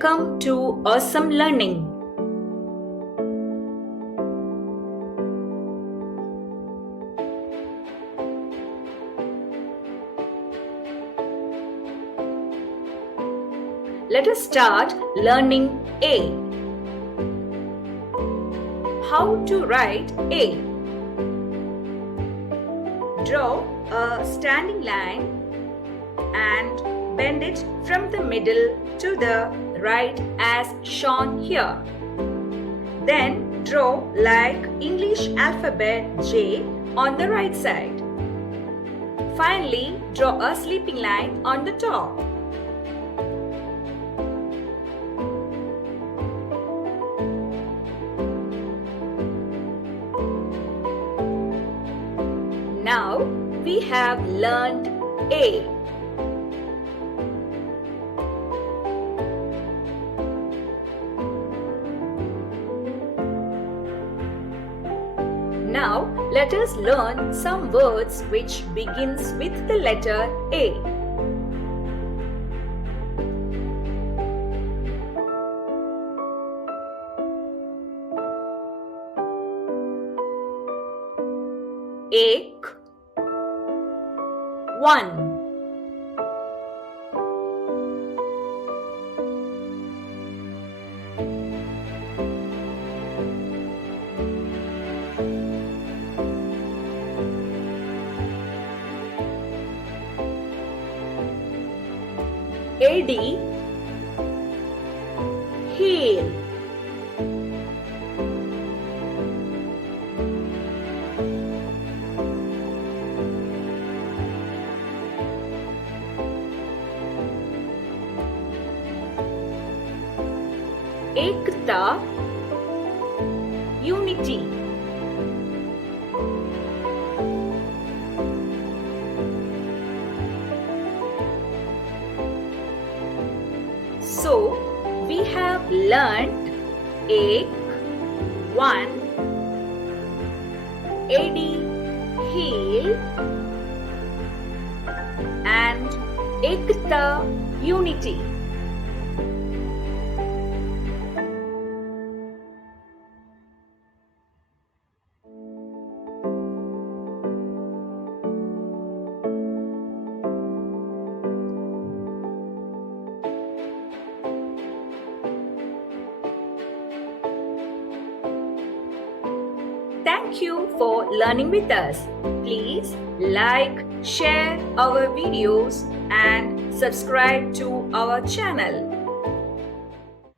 Welcome to Awesome Learning. Let us start learning A. How to write A? Draw a standing line and bend it from the middle to the right as shown here. Then draw like English alphabet J on the right side. Finally, draw a sleeping line on the top. Now we have learned A. Now let us learn some words which begins with the letter A. Ek, one. AD, hail. Ekta, unity. So, we have learned Ek, one, AD, hail, and Ekta, unity. Thank you for learning with us. Please like, share our videos and subscribe to our channel.